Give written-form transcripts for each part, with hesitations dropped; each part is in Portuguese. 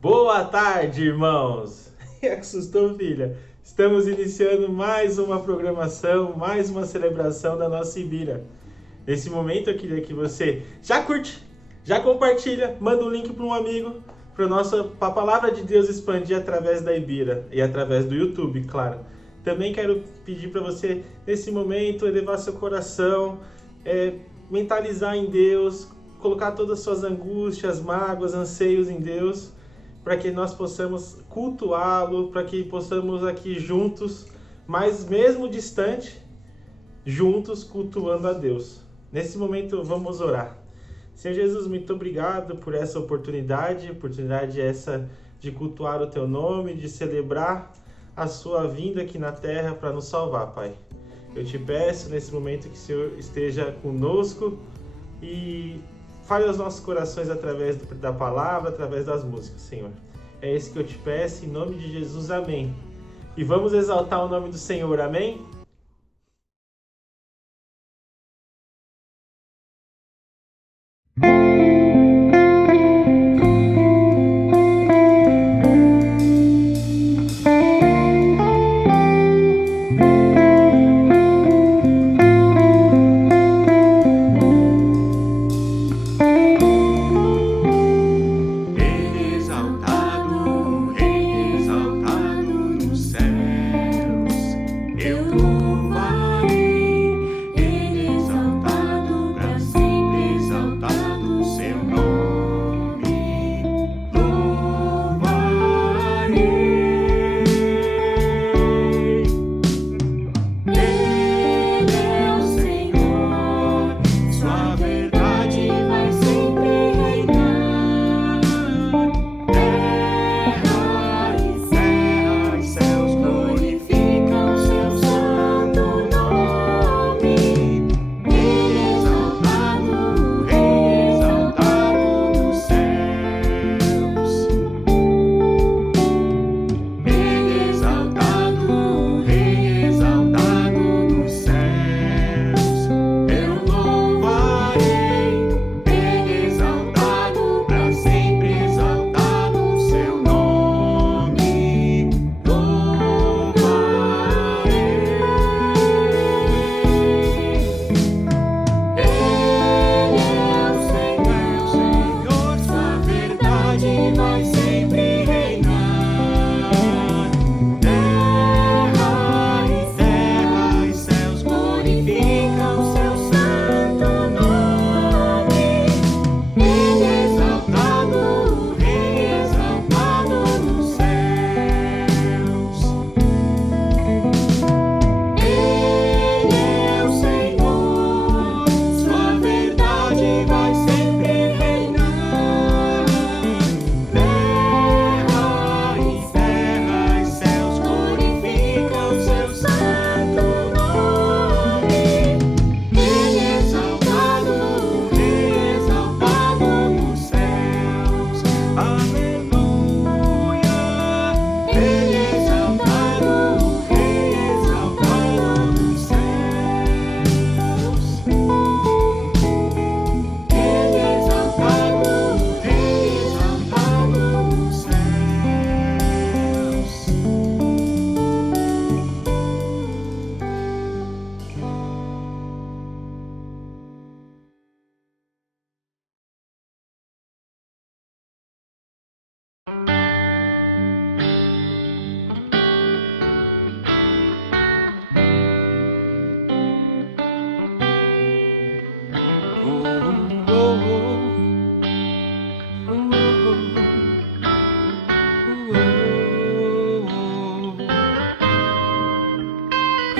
Boa tarde, irmãos! Que assustou, filha? Estamos iniciando mais uma programação, mais uma celebração da nossa Ibira. Nesse momento eu queria que você já curte, já compartilha, manda um link para um amigo, para a palavra de Deus expandir através da Ibira e através do YouTube, claro. Também quero pedir para você, nesse momento, elevar seu coração, mentalizar em Deus, colocar todas as suas angústias, mágoas, anseios em Deus, para que nós possamos cultuá-lo, para que possamos aqui juntos, mas mesmo distante, juntos cultuando a Deus. Nesse momento vamos orar. Senhor Jesus, muito obrigado por essa oportunidade essa de cultuar o Teu nome, de celebrar a Sua vinda aqui na terra para nos salvar, Pai. Eu te peço nesse momento que o Senhor esteja conosco e fale aos nossos corações através da palavra, através das músicas, Senhor. É isso que eu te peço, em nome de Jesus, amém. E vamos exaltar o nome do Senhor, amém?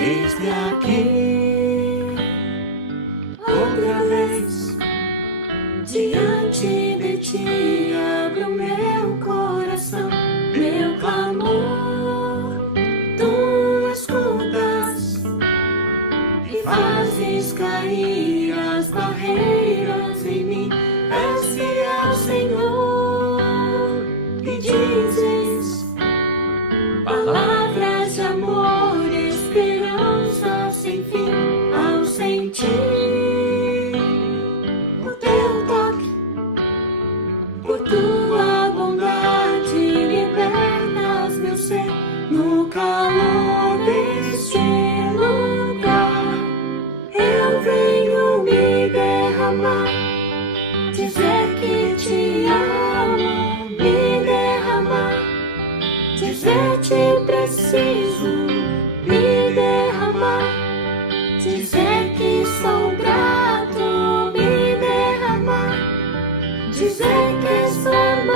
Eis-me aqui, outra vez, diante de ti, abro meu coração, meu clamor, tu escutas e fazes cair as barreiras em mim. És fiel, Senhor, e dizes palavras de amor, esperança sem fim. Ao sentir o teu toque, por tudo derramar, dizer que te amo, me derramar, dizer te preciso, me derramar, dizer que sou grato, me derramar, dizer que és famoso.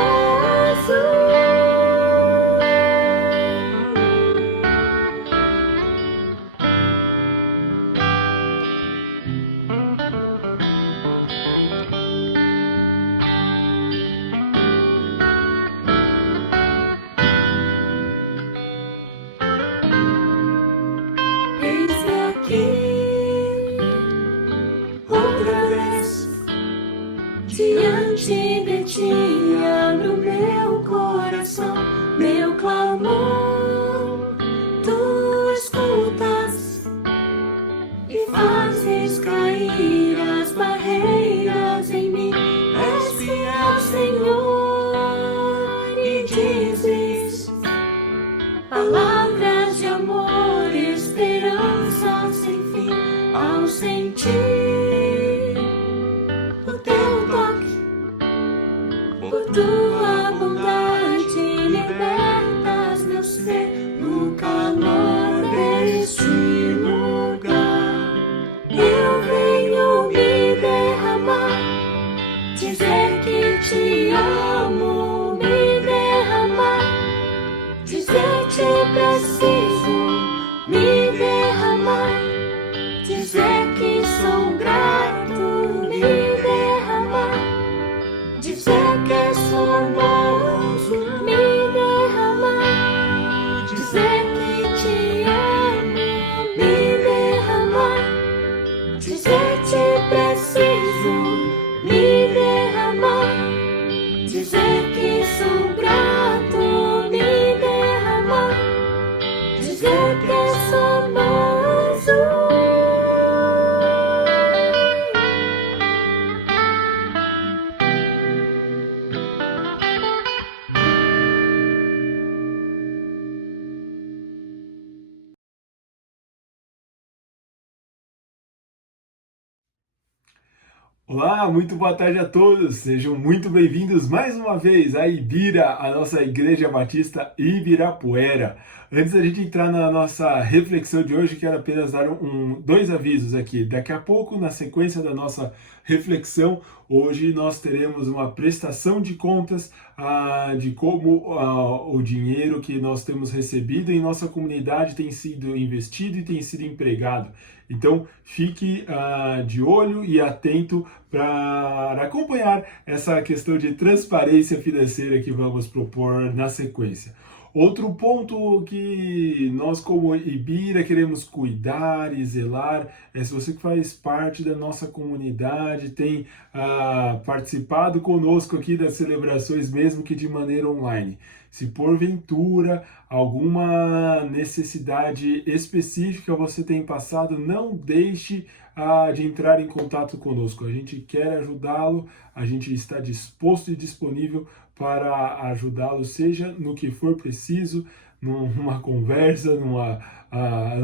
Eis-me aqui, outra vez, diante de ti, abro meu coração, meu clamor, tu escutas e fazes cair as barreiras em mim. És fiel, Senhor, e dizes palavras de amor, esperança sem fim. Ao sentir o teu toque, por tua bondade, libertas meu ser no calor deste lugar. Eu venho me derramar, dizer que te amo, me derramar, dizer te preciso, me derramar, dizer que sou grato, me derramar, dizer que és famoso, me derramar, dizer que te amo, me derramar, dizer te preciso, me derramar, dizer que sou grato, me derramar, dizer que és famoso. Olá, muito boa tarde a todos, sejam muito bem-vindos mais uma vez à Ibira, a nossa Igreja Batista Ibirapuera. Antes da gente entrar na nossa reflexão de hoje, quero apenas dar dois avisos aqui. Daqui a pouco, na sequência da nossa reflexão, hoje nós teremos uma prestação de contas de como o dinheiro que nós temos recebido em nossa comunidade tem sido investido e tem sido empregado. Então, fique de olho e atento para acompanhar essa questão de transparência financeira que vamos propor na sequência. Outro ponto que nós, como Ibira, queremos cuidar e zelar é se você que faz parte da nossa comunidade, tem participado conosco aqui das celebrações, mesmo que de maneira online. Se porventura alguma necessidade específica você tem passado, não deixe de entrar em contato conosco. A gente quer ajudá-lo, a gente está disposto e disponível para ajudá-lo, seja no que for preciso, numa conversa, num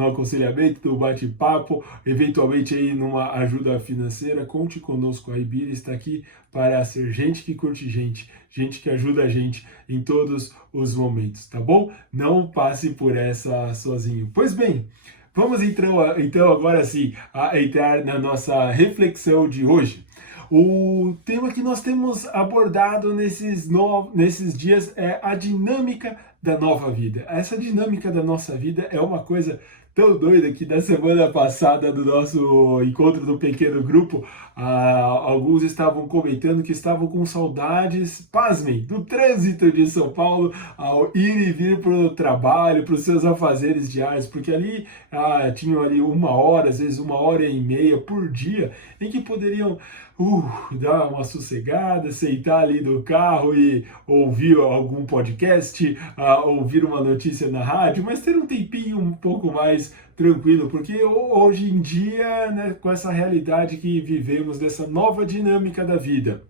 aconselhamento, num bate-papo, eventualmente aí numa ajuda financeira. Conte conosco, a Ibira está aqui para ser gente que curte gente, gente que ajuda a gente em todos os momentos, tá bom? Não passe por essa sozinho. Pois bem, vamos então agora sim a entrar na nossa reflexão de hoje. O tema que nós temos abordado nesses dias é a dinâmica da nova vida. Essa dinâmica da nossa vida é uma coisa tão doida que da semana passada do nosso encontro do pequeno grupo, alguns estavam comentando que estavam com saudades, pasmem, do trânsito de São Paulo ao ir e vir para o trabalho, para os seus afazeres diários, porque ali tinham ali 1 hora, às vezes 1h30 por dia, em que poderiam dar uma sossegada, sentar ali no carro e ouvir algum podcast, ouvir uma notícia na rádio, mas ter um tempinho um pouco mais tranquilo, porque hoje em dia, né, com essa realidade que vivemos, dessa nova dinâmica da vida,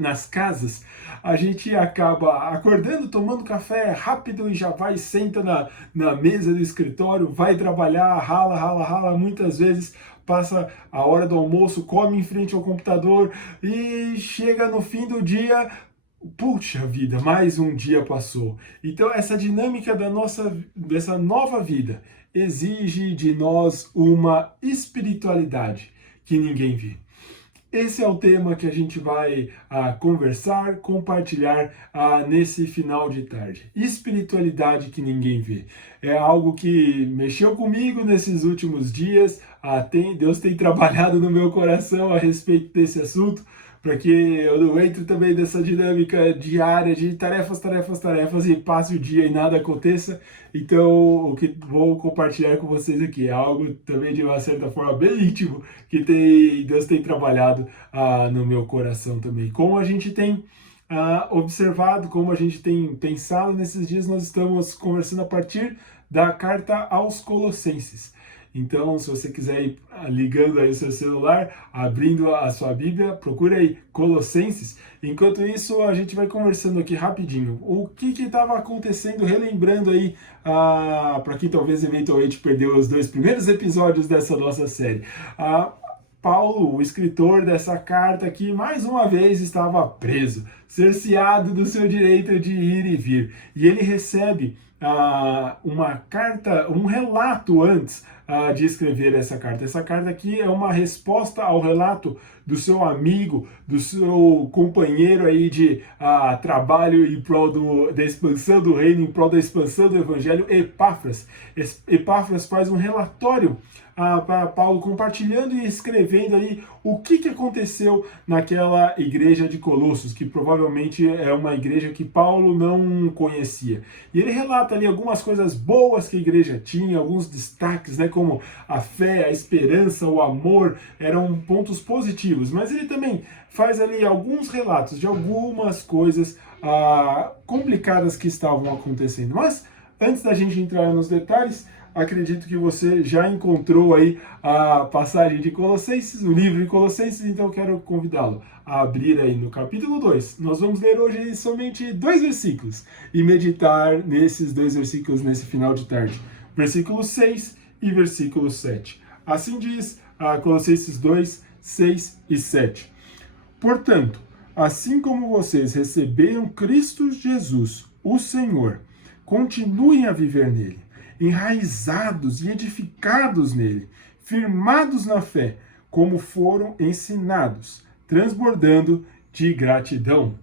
nas casas, a gente acaba acordando, tomando café rápido e já vai, senta na mesa do escritório, vai trabalhar, rala, muitas vezes passa a hora do almoço, come em frente ao computador e chega no fim do dia, puxa vida, mais um dia passou. Então essa dinâmica dessa nova vida exige de nós uma espiritualidade que ninguém vê. Esse é o tema que a gente vai conversar, compartilhar nesse final de tarde. Espiritualidade que ninguém vê. É algo que mexeu comigo nesses últimos dias. Deus tem trabalhado no meu coração a respeito desse assunto, para que eu não entre também nessa dinâmica diária de tarefas e passe o dia e nada aconteça. Então, o que vou compartilhar com vocês aqui é algo também de uma certa forma bem íntimo que Deus tem trabalhado no meu coração também. Como a gente tem observado, como a gente tem pensado nesses dias, nós estamos conversando a partir da carta aos Colossenses. Então, se você quiser ir ligando aí o seu celular, abrindo a sua Bíblia, procura aí Colossenses. Enquanto isso, a gente vai conversando aqui rapidinho. O que estava acontecendo, relembrando aí, para quem talvez eventualmente perdeu os 2 primeiros episódios dessa nossa série. Paulo, o escritor dessa carta aqui, mais uma vez estava preso, cerceado do seu direito de ir e vir. E ele recebe uma carta, um relato antes de escrever essa carta. Essa carta aqui é uma resposta ao relato do seu amigo, do seu companheiro aí de trabalho em prol da expansão do reino, em prol da expansão do evangelho, Epáfras. Epáfras faz um relatório para Paulo, compartilhando e escrevendo ali o que aconteceu naquela igreja de Colossos, que provavelmente é uma igreja que Paulo não conhecia. E ele relata ali algumas coisas boas que a igreja tinha, alguns destaques, né, como a fé, a esperança, o amor, eram pontos positivos. Mas ele também faz ali alguns relatos de algumas coisas complicadas que estavam acontecendo. Mas antes da gente entrar nos detalhes, acredito que você já encontrou aí a passagem de Colossenses, o livro de Colossenses, então eu quero convidá-lo a abrir aí no capítulo 2. Nós vamos ler hoje somente 2 versículos e meditar nesses 2 versículos nesse final de tarde. Versículo 6 e versículo 7. Assim diz Colossenses 2, 6 e 7. Portanto, assim como vocês receberam Cristo Jesus, o Senhor, continuem a viver nele, enraizados e edificados nele, firmados na fé, como foram ensinados, transbordando de gratidão.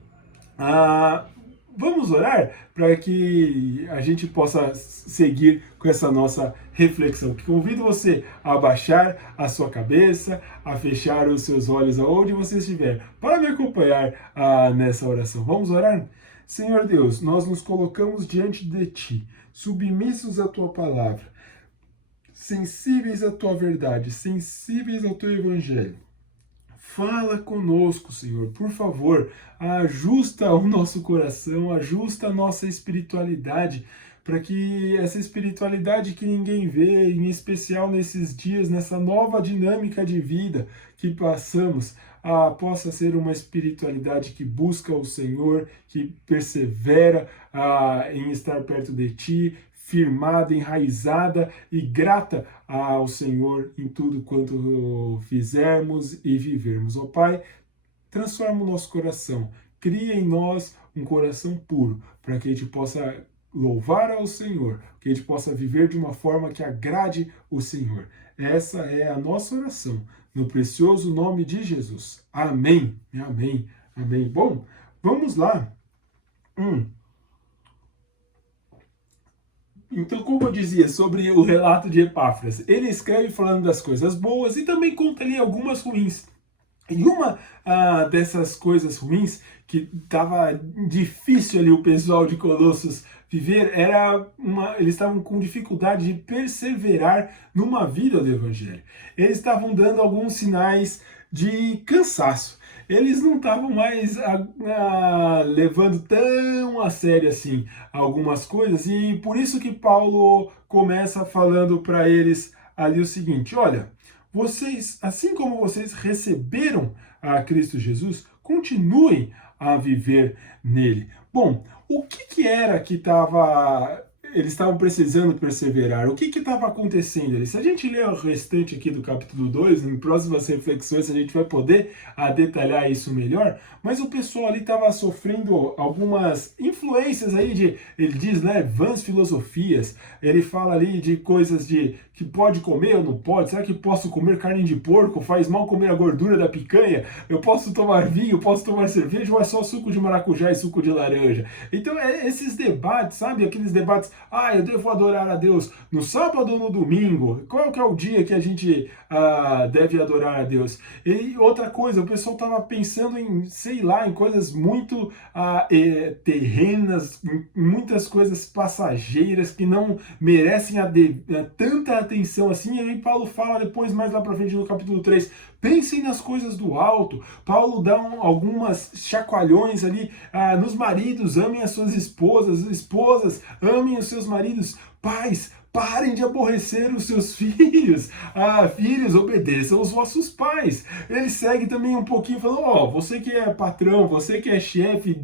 Vamos orar para que a gente possa seguir com essa nossa reflexão. Convido você a abaixar a sua cabeça, a fechar os seus olhos aonde você estiver, para me acompanhar nessa oração. Vamos orar? Senhor Deus, nós nos colocamos diante de Ti, submissos à Tua palavra, sensíveis à Tua verdade, sensíveis ao Teu Evangelho. Fala conosco, Senhor, por favor, ajusta o nosso coração, ajusta a nossa espiritualidade, para que essa espiritualidade que ninguém vê, em especial nesses dias, nessa nova dinâmica de vida que passamos, possa ser uma espiritualidade que busca o Senhor, que persevera em estar perto de Ti, firmada, enraizada e grata ao Senhor em tudo quanto fizermos e vivermos. Ó Pai, transforma o nosso coração, cria em nós um coração puro, para que a gente possa louvar ao Senhor, que a gente possa viver de uma forma que agrade o Senhor. Essa é a nossa oração, no precioso nome de Jesus. Amém, amém, amém. Bom, vamos lá. Então, como eu dizia sobre o relato de Epáfras, ele escreve falando das coisas boas e também conta ali algumas ruins. E uma dessas coisas ruins que estava difícil ali o pessoal de Colossos viver eles estavam com dificuldade de perseverar numa vida do Evangelho. Eles estavam dando alguns sinais de cansaço. Eles não estavam mais levando tão a sério assim algumas coisas, e por isso que Paulo começa falando para eles ali o seguinte: olha, vocês, assim como vocês receberam a Cristo Jesus, continuem a viver nele. Bom, o que era que estava eles estavam precisando perseverar. O que estava acontecendo ali? Se a gente ler o restante aqui do capítulo 2, em próximas reflexões a gente vai poder detalhar isso melhor, mas o pessoal ali estava sofrendo algumas influências aí ele diz, né, vãs filosofias, ele fala ali de coisas que pode comer ou não pode, será que posso comer carne de porco, faz mal comer a gordura da picanha, eu posso tomar vinho, posso tomar cerveja, ou é só suco de maracujá e suco de laranja? Então, esses debates, sabe, aqueles debates, eu devo adorar a Deus no sábado ou no domingo, qual que é o dia que a gente deve adorar a Deus? E outra coisa, o pessoal estava pensando em, sei lá, em coisas muito terrenas, muitas coisas passageiras que não merecem tanta atenção assim. E aí Paulo fala depois, mais lá para frente no capítulo 3, pensem nas coisas do alto. Paulo dá algumas chacoalhões ali nos maridos, amem as suas esposas, amem os seus maridos, pais, parem de aborrecer os seus filhos. Filhos, obedeçam os vossos pais. Ele segue também um pouquinho falando, você que é patrão, você que é chefe,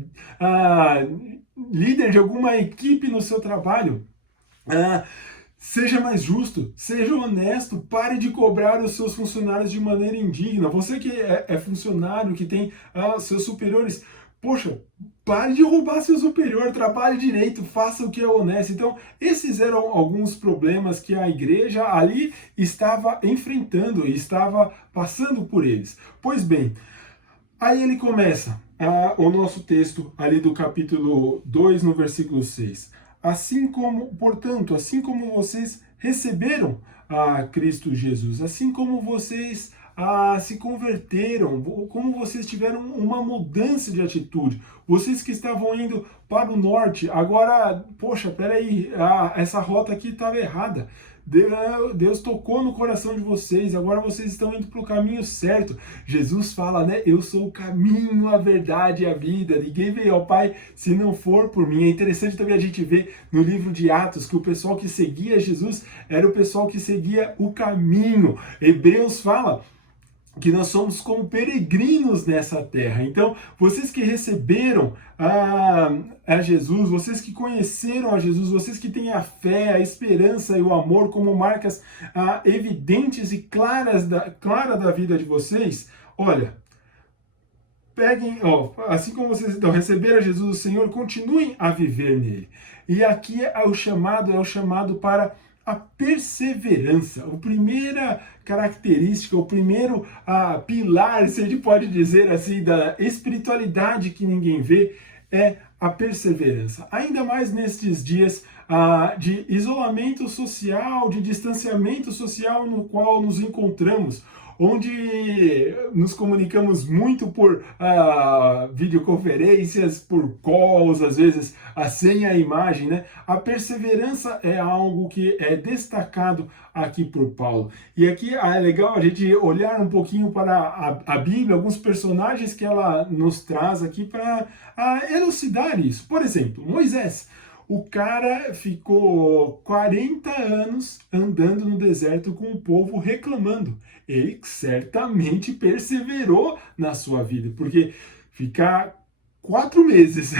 líder de alguma equipe no seu trabalho, seja mais justo, seja honesto, pare de cobrar os seus funcionários de maneira indigna. Você que é funcionário, que tem seus superiores, poxa, pare de roubar seu superior, trabalhe direito, faça o que é honesto. Então, esses eram alguns problemas que a igreja ali estava enfrentando e estava passando por eles. Pois bem, aí ele começa o nosso texto ali do capítulo 2, no versículo 6. Portanto, assim como vocês receberam a Cristo Jesus, assim como vocês se converteram, como vocês tiveram uma mudança de atitude, vocês que estavam indo para o norte, agora, poxa, peraí, essa rota aqui estava errada. Deus tocou no coração de vocês, agora vocês estão indo para o caminho certo. Jesus fala, né? Eu sou o caminho, a verdade e a vida. Ninguém veio ao Pai se não for por mim. É interessante também a gente ver no livro de Atos que o pessoal que seguia Jesus era o pessoal que seguia o caminho. Hebreus fala que nós somos como peregrinos nessa terra. Então, vocês que receberam a Jesus, vocês que conheceram a Jesus, vocês que têm a fé, a esperança e o amor como marcas evidentes e claras da vida de vocês, olha, peguem, assim como vocês receberam a Jesus, o Senhor, continuem a viver nele. E aqui é o chamado para a perseverança. A primeira característica, o primeiro pilar, se a gente pode dizer assim, da espiritualidade que ninguém vê, é a perseverança. Ainda mais nestes dias de isolamento social, de distanciamento social no qual nos encontramos, onde nos comunicamos muito por videoconferências, por calls, às vezes sem a imagem, né? A perseverança é algo que é destacado aqui por Paulo. E aqui é legal a gente olhar um pouquinho para a Bíblia, alguns personagens que ela nos traz aqui para elucidar isso. Por exemplo, Moisés. O cara ficou 40 anos andando no deserto com o povo reclamando. Ele certamente perseverou na sua vida, porque ficar 4 meses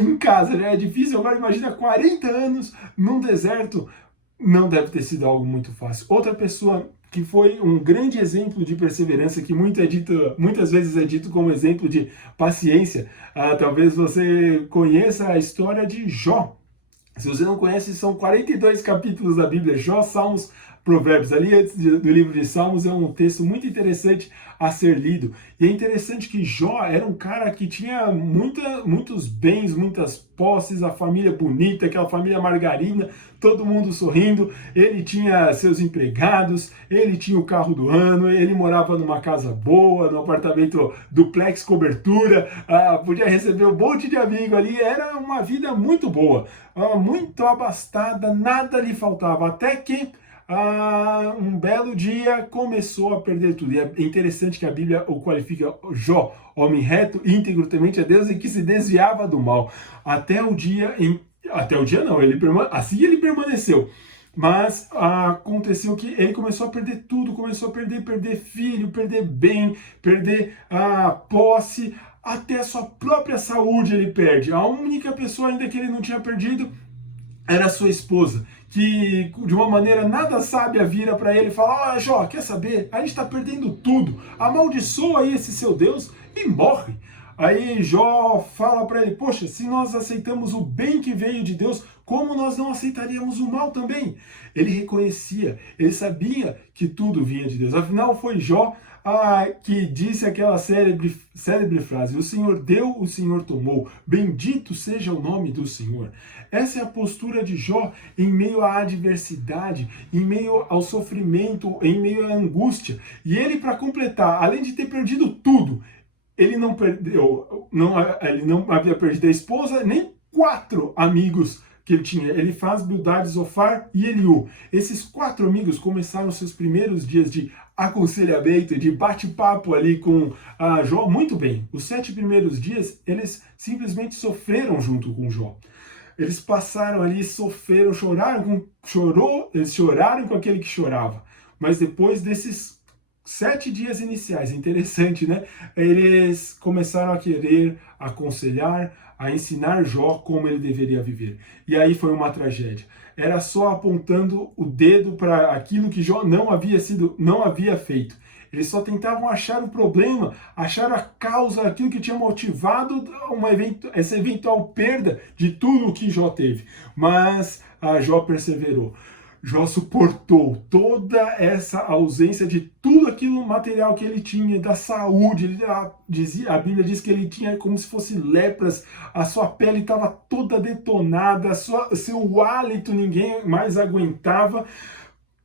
em casa já é difícil, agora imagina 40 anos num deserto, não deve ter sido algo muito fácil. Outra pessoa que foi um grande exemplo de perseverança, que muitas vezes é dito como exemplo de paciência. Talvez você conheça a história de Jó. Se você não conhece, são 42 capítulos da Bíblia, Jó, Salmos, Provérbios. Ali antes do livro de Salmos é um texto muito interessante a ser lido. E é interessante que Jó era um cara que tinha muitos bens, muitas posses, a família bonita, aquela família margarina, todo mundo sorrindo. Ele tinha seus empregados, ele tinha o carro do ano, ele morava numa casa boa, num apartamento duplex, cobertura, podia receber um monte de amigo ali. Era uma vida muito boa, muito abastada, nada lhe faltava, até que um belo dia começou a perder tudo. E é interessante que a Bíblia o qualifica Jó, homem reto, íntegro, temente a Deus, e que se desviava do mal. Até o dia não, assim ele permaneceu. Mas aconteceu que ele começou a perder tudo, começou a perder filho, perder bem, perder posse, até a sua própria saúde ele perde. A única pessoa ainda que ele não tinha perdido era sua esposa, que de uma maneira nada sábia vira para ele e fala: "Ah, Jó, quer saber? A gente está perdendo tudo, amaldiçoa aí esse seu Deus e morre." Aí Jó fala para ele: "Poxa, se nós aceitamos o bem que veio de Deus, como nós não aceitaríamos o mal também?" Ele reconhecia, ele sabia que tudo vinha de Deus. Afinal, foi Jó que disse aquela célebre frase: "O Senhor deu, o Senhor tomou, bendito seja o nome do Senhor." Essa é a postura de Jó em meio à adversidade, em meio ao sofrimento, em meio à angústia. E ele, para completar, além de ter perdido tudo, ele não havia perdido a esposa, nem 4 amigos que ele tinha. Ele faz Bildad, Zofar e Eliú. Esses 4 amigos começaram seus primeiros dias de aconselhamento, de bate-papo ali com Jó muito bem. Os 7 primeiros dias, eles simplesmente sofreram junto com Jó. Eles passaram ali, sofreram, eles choraram com aquele que chorava. Mas depois desses 7 dias iniciais, interessante, né? Eles começaram a querer aconselhar, a ensinar Jó como ele deveria viver. E aí foi uma tragédia. Era só apontando o dedo para aquilo que Jó não havia feito. Eles só tentavam achar o problema, achar a causa, aquilo que tinha motivado essa eventual perda de tudo o que Jó teve. Mas Jó perseverou. Jó suportou toda essa ausência de tudo aquilo material que ele tinha, da saúde. A Bíblia diz que ele tinha como se fosse lepras, a sua pele estava toda detonada, seu hálito ninguém mais aguentava.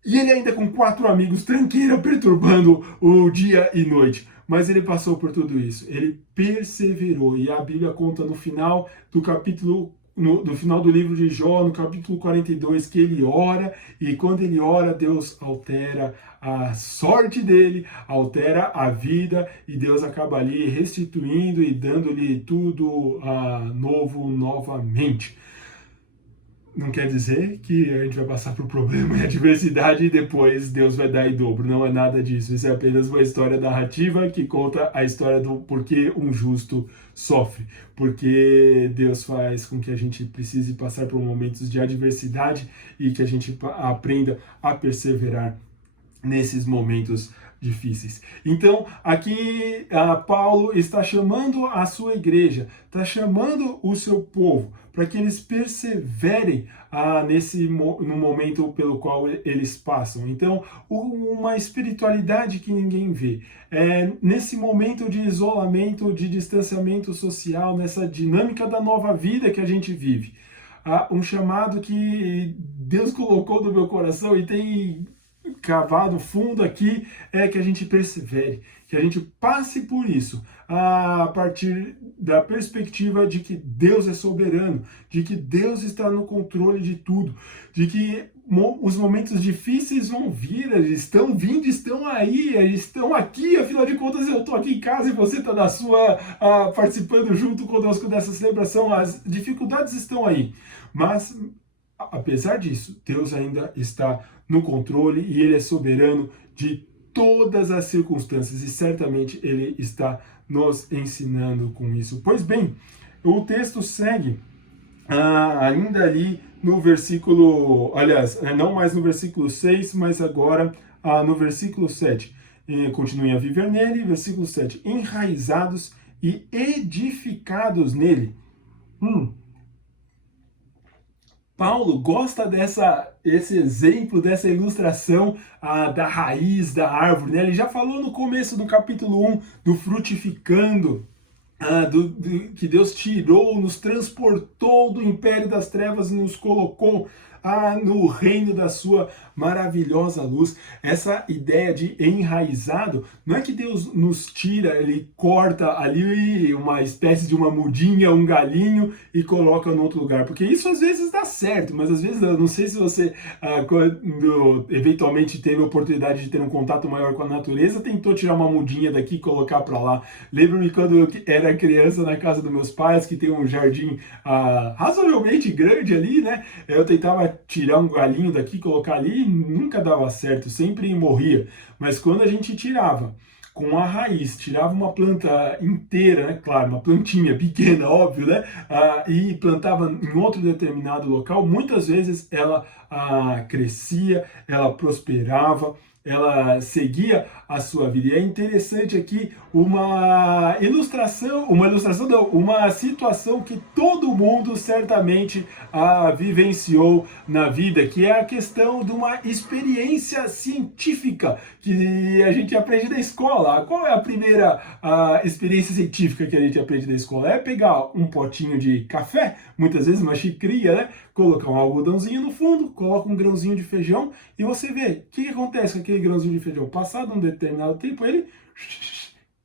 E ele ainda com 4 amigos, tranqueira, perturbando o dia e noite. Mas ele passou por tudo isso, ele perseverou. E a Bíblia conta no final do capítulo, no final do livro de Jó, no capítulo 42, que ele ora, e quando ele ora, Deus altera a sorte dele, altera a vida, e Deus acaba ali restituindo e dando-lhe tudo novo novamente. Não quer dizer que a gente vai passar por problema e adversidade e depois Deus vai dar em dobro. Não é nada disso. Isso é apenas uma história narrativa que conta a história do porquê um justo sofre. Porque Deus faz com que a gente precise passar por momentos de adversidade e que a gente aprenda a perseverar nesses momentos difíceis. Então, aqui Paulo está chamando a sua igreja, está chamando o seu povo para que eles perseverem no momento pelo qual eles passam. Então, uma espiritualidade que ninguém vê. Nesse momento de isolamento, de distanciamento social, nessa dinâmica da nova vida que a gente vive. Um chamado que Deus colocou no meu coração e tem cavado fundo aqui, é que a gente persevere, que a gente passe por isso a partir da perspectiva de que Deus é soberano, de que Deus está no controle de tudo, de que os momentos difíceis vão vir, eles estão vindo, estão aí, eles estão aqui, afinal de contas eu estou aqui em casa e você está na sua, participando junto conosco dessa celebração. As dificuldades estão aí, mas apesar disso, Deus ainda está no controle e Ele é soberano de todas as circunstâncias e certamente Ele está nos ensinando com isso. Pois bem, o texto segue ainda ali no versículo, aliás, não mais no versículo 6, mas agora no versículo 7. Continuem a viver nele, versículo 7. Enraizados e edificados nele. Paulo gosta desse exemplo, dessa ilustração da raiz da árvore, né? Ele já falou no começo do capítulo 1 do frutificando, que Deus tirou, nos transportou do império das trevas e nos colocou no reino da sua maravilhosa luz. Essa ideia de enraizado, não é que Deus nos tira, Ele corta ali uma espécie de uma mudinha, um galinho e coloca no outro lugar, porque isso às vezes dá certo, mas às vezes, eu não sei se você, quando eventualmente teve a oportunidade de ter um contato maior com a natureza, tentou tirar uma mudinha daqui e colocar para lá. Lembro-me quando eu era criança na casa dos meus pais, que tem um jardim razoavelmente grande ali, né? Eu tentava tirar um galinho daqui, colocar ali, nunca dava certo, sempre morria. Mas quando a gente tirava com a raiz, tirava uma planta inteira, né? Claro, uma plantinha pequena, óbvio, né? E plantava em outro determinado local, muitas vezes ela crescia, ela prosperava, ela seguia a sua vida. E é interessante aqui uma ilustração não, uma situação que todo mundo certamente vivenciou na vida, que é a questão de uma experiência científica que a gente aprende na escola. Qual é a primeira experiência científica que a gente aprende na escola? É pegar um potinho de café, muitas vezes uma xicrinha, né? Colocar um algodãozinho no fundo, coloca um grãozinho de feijão e você vê o que acontece com aquele grãozinho de feijão. Passado um determinado tempo, ele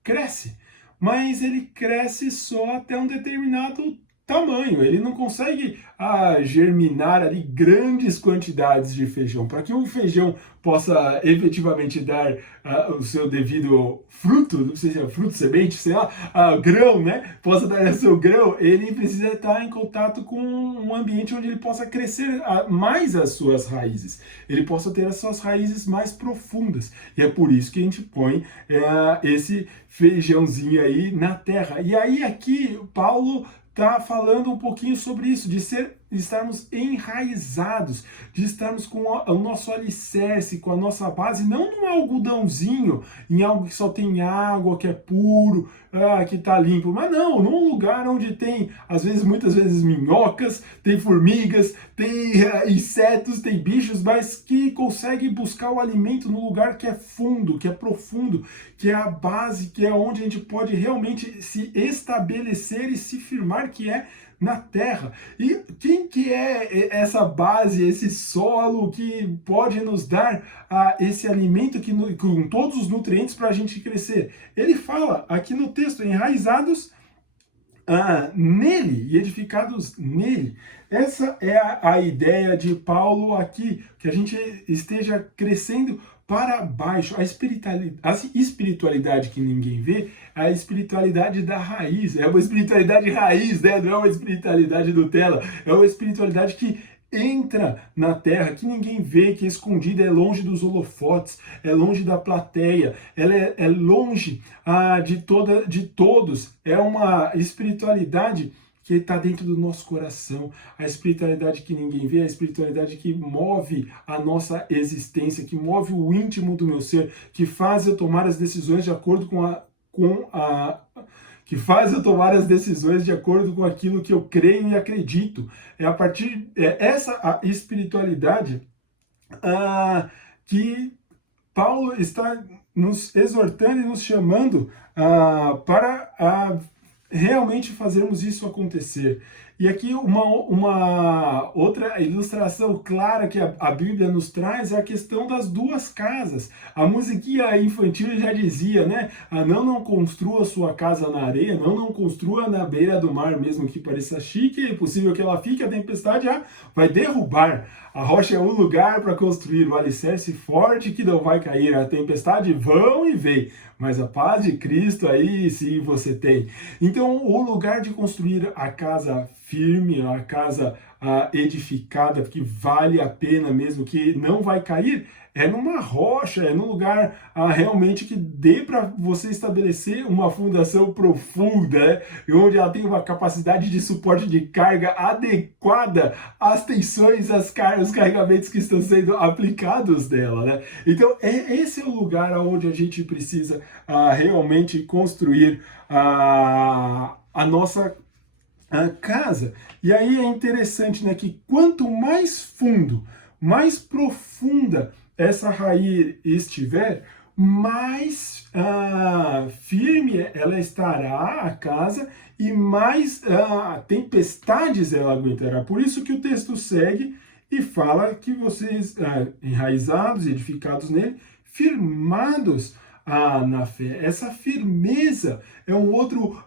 cresce, mas ele cresce só até um determinado tamanho, ele não consegue germinar ali grandes quantidades de feijão. Para que o feijão possa efetivamente dar o seu devido fruto, não sei se é fruto, semente, sei lá, grão, né? Possa dar o seu grão, ele precisa estar em contato com um ambiente onde ele possa crescer mais as suas raízes, ele possa ter as suas raízes mais profundas. E é por isso que a gente põe esse feijãozinho aí na terra. E aí aqui Paulo está falando um pouquinho sobre isso, de estarmos enraizados, de estarmos com o nosso alicerce, com a nossa base, não num algodãozinho, em algo que só tem água, que é puro, que está limpo, mas não, num lugar onde tem, muitas vezes minhocas, tem formigas, tem insetos, tem bichos, mas que conseguem buscar o alimento num lugar que é fundo, que é profundo, que é a base, que é onde a gente pode realmente se estabelecer e se firmar, que é na terra. E quem que é essa base, esse solo que pode nos dar esse alimento com todos os nutrientes para a gente crescer? Ele fala aqui no texto, enraizados nele e edificados nele. Essa é a ideia de Paulo aqui, que a gente esteja crescendo para baixo. A espiritualidade que ninguém vê é a espiritualidade da raiz. É uma espiritualidade raiz, né? Não é uma espiritualidade Nutella. É uma espiritualidade que entra na terra, que ninguém vê, que é escondida, é longe dos holofotes, é longe da plateia, ela é longe de todos. É uma espiritualidade que está dentro do nosso coração, a espiritualidade que ninguém vê, a espiritualidade que move a nossa existência, que move o íntimo do meu ser, que faz eu tomar as decisões de acordo que faz eu tomar as decisões de acordo com aquilo que eu creio e acredito. Essa a espiritualidade que Paulo está nos exortando e nos chamando para realmente fazermos isso acontecer. E aqui uma outra ilustração clara que a Bíblia nos traz é a questão das duas casas. A musiquinha infantil já dizia, né? Não construa sua casa na areia, não construa na beira do mar, mesmo que pareça chique, é possível que ela fique, a tempestade vai derrubar. A rocha é um lugar para construir, o alicerce forte que não vai cair, a tempestade vão e vem, mas a paz de Cristo aí sim você tem. Então o lugar de construir a casa firme, a casa edificada, que vale a pena mesmo, que não vai cair, é numa rocha, é num lugar realmente que dê para você estabelecer uma fundação profunda, né? Onde ela tem uma capacidade de suporte de carga adequada às tensões, os carregamentos que estão sendo aplicados nela, né? Então, esse é o lugar onde a gente precisa realmente construir a nossa casa. E aí é interessante, né, que quanto mais fundo, mais profunda essa raiz estiver, mais firme ela estará a casa e mais tempestades ela aguentará. Por isso que o texto segue e fala que vocês, enraizados e edificados nele, firmados na fé. Essa firmeza é um outro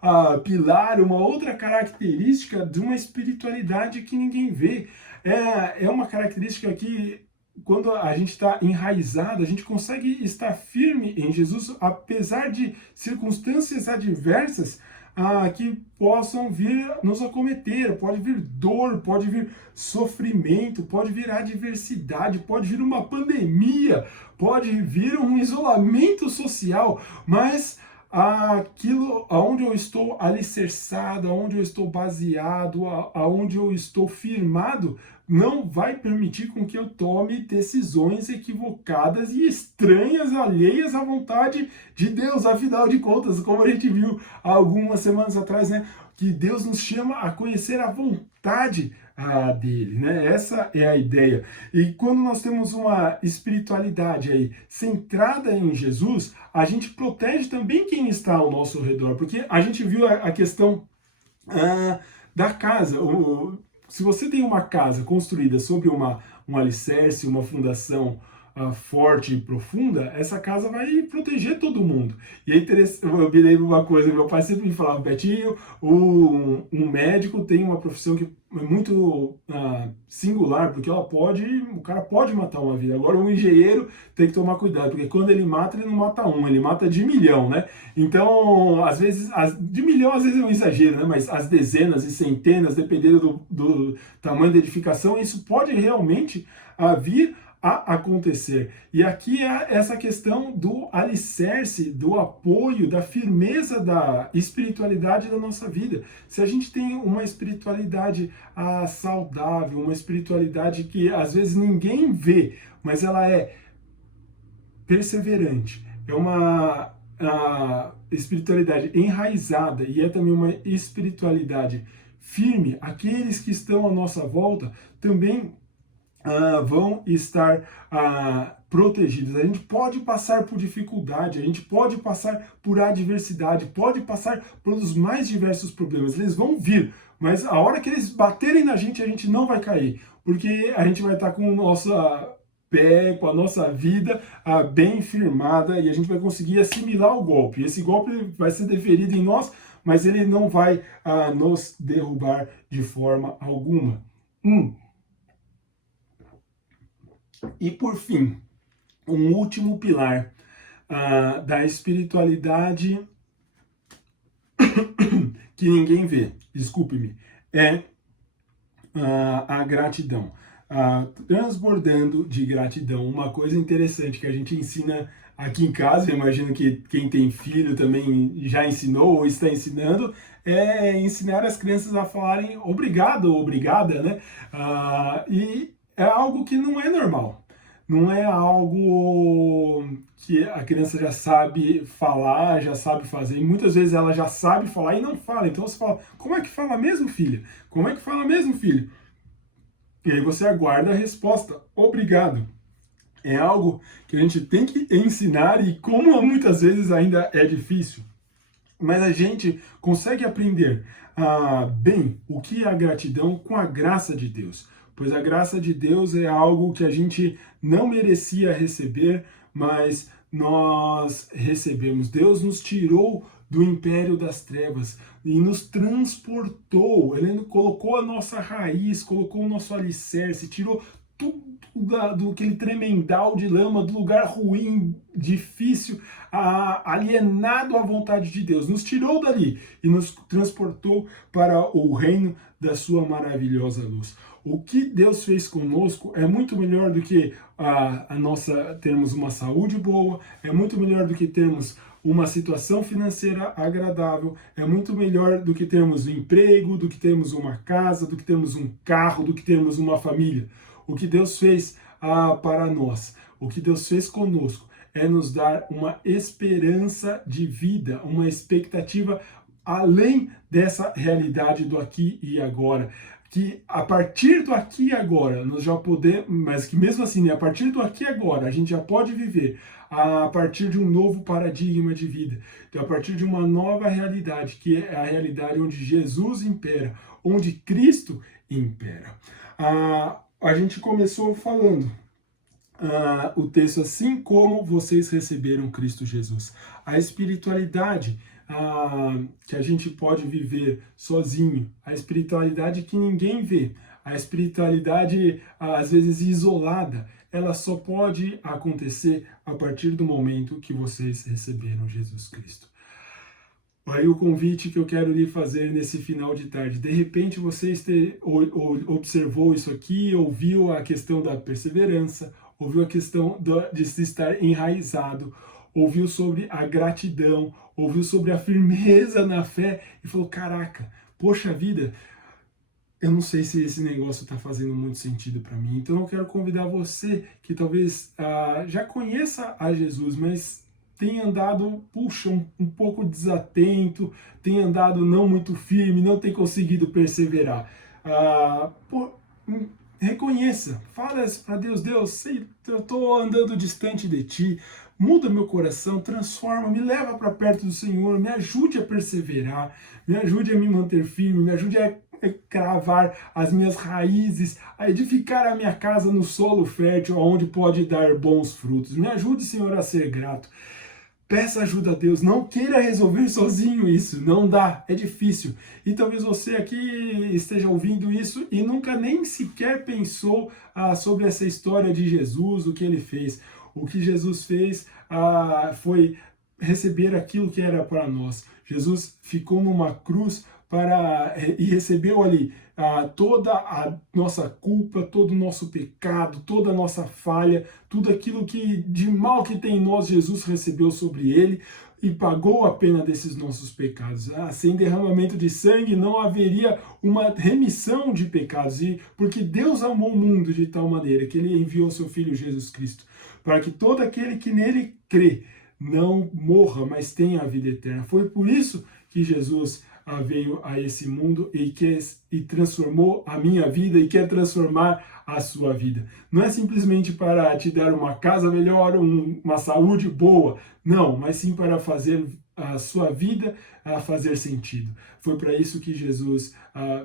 pilar, uma outra característica de uma espiritualidade que ninguém vê. É uma característica que, quando a gente está enraizado, a gente consegue estar firme em Jesus, apesar de circunstâncias adversas que possam vir nos acometer. Pode vir dor, pode vir sofrimento, pode vir adversidade, pode vir uma pandemia, pode vir um isolamento social, mas aquilo aonde eu estou alicerçado, aonde eu estou baseado, aonde eu estou firmado, não vai permitir com que eu tome decisões equivocadas e estranhas, alheias à vontade de Deus. Afinal de contas, como a gente viu há algumas semanas atrás, né, que Deus nos chama a conhecer a vontade dele, né? Essa é a ideia. E quando nós temos uma espiritualidade aí centrada em Jesus, a gente protege também quem está ao nosso redor, porque a gente viu a questão da casa. Se você tem uma casa construída sobre um alicerce, uma fundação forte e profunda, essa casa vai proteger todo mundo. E é interessante, eu me lembro uma coisa, meu pai sempre me falava, Betinho, um médico tem uma profissão que é muito singular, porque o cara pode matar uma vida. Agora um engenheiro tem que tomar cuidado, porque quando ele mata, ele não mata um, ele mata de milhão, né? Então, às vezes, de milhão às vezes é um exagero, né? Mas as dezenas e centenas, dependendo do tamanho da edificação, isso pode realmente vir a acontecer. E aqui é essa questão do alicerce, do apoio, da firmeza da espiritualidade da nossa vida. Se a gente tem uma espiritualidade saudável, uma espiritualidade que às vezes ninguém vê, mas ela é perseverante, é uma espiritualidade enraizada e é também uma espiritualidade firme, aqueles que estão à nossa volta também vão estar protegidos. A gente pode passar por dificuldade, a gente pode passar por adversidade, pode passar pelos mais diversos problemas. Eles vão vir, mas a hora que eles baterem na gente, a gente não vai cair, porque a gente vai estar com o nosso pé, com a nossa vida bem firmada e a gente vai conseguir assimilar o golpe. Esse golpe vai ser deferido em nós, mas ele não vai nos derrubar de forma alguma. E por fim, um último pilar da espiritualidade que ninguém vê, desculpe-me, é a gratidão. Transbordando de gratidão. Uma coisa interessante que a gente ensina aqui em casa, eu imagino que quem tem filho também já ensinou ou está ensinando, é ensinar as crianças a falarem obrigado ou obrigada, né? E é algo que não é normal. Não é algo que a criança já sabe falar, já sabe fazer. E muitas vezes ela já sabe falar e não fala. Então você fala, como é que fala mesmo, filha? Como é que fala mesmo, filho? E aí você aguarda a resposta, obrigado. É algo que a gente tem que ensinar e como muitas vezes ainda é difícil. Mas a gente consegue aprender bem o que é a gratidão com a graça de Deus. Pois a graça de Deus é algo que a gente não merecia receber, mas nós recebemos. Deus nos tirou do império das trevas e nos transportou. Ele colocou a nossa raiz, colocou o nosso alicerce, tirou tudo do aquele tremendal de lama, do lugar ruim, difícil, alienado à vontade de Deus. Nos tirou dali e nos transportou para o reino da sua maravilhosa luz. O que Deus fez conosco é muito melhor do que termos uma saúde boa, é muito melhor do que termos uma situação financeira agradável, é muito melhor do que termos um emprego, do que termos uma casa, do que termos um carro, do que termos uma família. O que Deus fez para nós, o que Deus fez conosco, é nos dar uma esperança de vida, uma expectativa além dessa realidade do aqui e agora. Que a partir do aqui e agora, nós já podemos, mas que mesmo assim, né, a partir do aqui e agora, a gente já pode viver a partir de um novo paradigma de vida, a partir de uma nova realidade, que é a realidade onde Jesus impera, onde Cristo impera. A gente começou falando o texto, assim como vocês receberam Cristo Jesus. A espiritualidade que a gente pode viver sozinho, a espiritualidade que ninguém vê, a espiritualidade às vezes isolada, ela só pode acontecer a partir do momento que vocês receberam Jesus Cristo. Aí o convite que eu quero lhe fazer nesse final de tarde. De repente você observou isso aqui, ouviu a questão da perseverança, ouviu a questão de se estar enraizado, ouviu sobre a gratidão, ouviu sobre a firmeza na fé e falou, caraca, poxa vida, eu não sei se esse negócio está fazendo muito sentido para mim. Então eu quero convidar você que talvez já conheça a Jesus, mas tem andado, um pouco desatento, tem andado não muito firme, não tem conseguido perseverar. Reconheça, fala para Deus, sei, eu estou andando distante de Ti, muda meu coração, transforma, me leva para perto do Senhor, me ajude a perseverar, me ajude a me manter firme, me ajude a cravar as minhas raízes, a edificar a minha casa no solo fértil, onde pode dar bons frutos. Me ajude, Senhor, a ser grato. Peça ajuda a Deus, não queira resolver sozinho isso, não dá, é difícil. E talvez você aqui esteja ouvindo isso e nunca nem sequer pensou sobre essa história de Jesus, o que ele fez. O que Jesus fez foi receber aquilo que era para nós. Jesus ficou numa cruz e recebeu ali toda a nossa culpa, todo o nosso pecado, toda a nossa falha, tudo aquilo que de mal que tem em nós, Jesus recebeu sobre ele e pagou a pena desses nossos pecados. Sem derramamento de sangue não haveria uma remissão de pecados, porque Deus amou o mundo de tal maneira que ele enviou seu Filho Jesus Cristo, para que todo aquele que nele crê não morra, mas tenha a vida eterna. Foi por isso que Jesus veio a esse mundo e transformou a minha vida e quer transformar a sua vida. Não é simplesmente para te dar uma casa melhor, uma saúde boa, não, mas sim para fazer a sua vida fazer sentido. Foi para isso que Jesus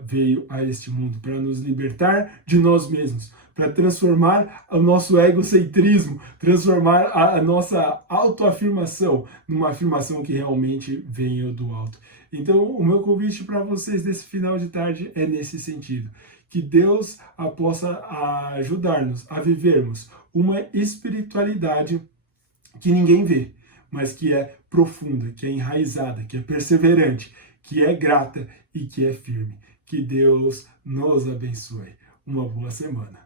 veio a este mundo, para nos libertar de nós mesmos, para transformar o nosso egocentrismo, transformar a nossa autoafirmação numa afirmação que realmente venha do alto. Então, o meu convite para vocês desse final de tarde é nesse sentido, que Deus possa ajudar-nos a vivermos uma espiritualidade que ninguém vê, mas que é profunda, que é enraizada, que é perseverante, que é grata e que é firme. Que Deus nos abençoe. Uma boa semana.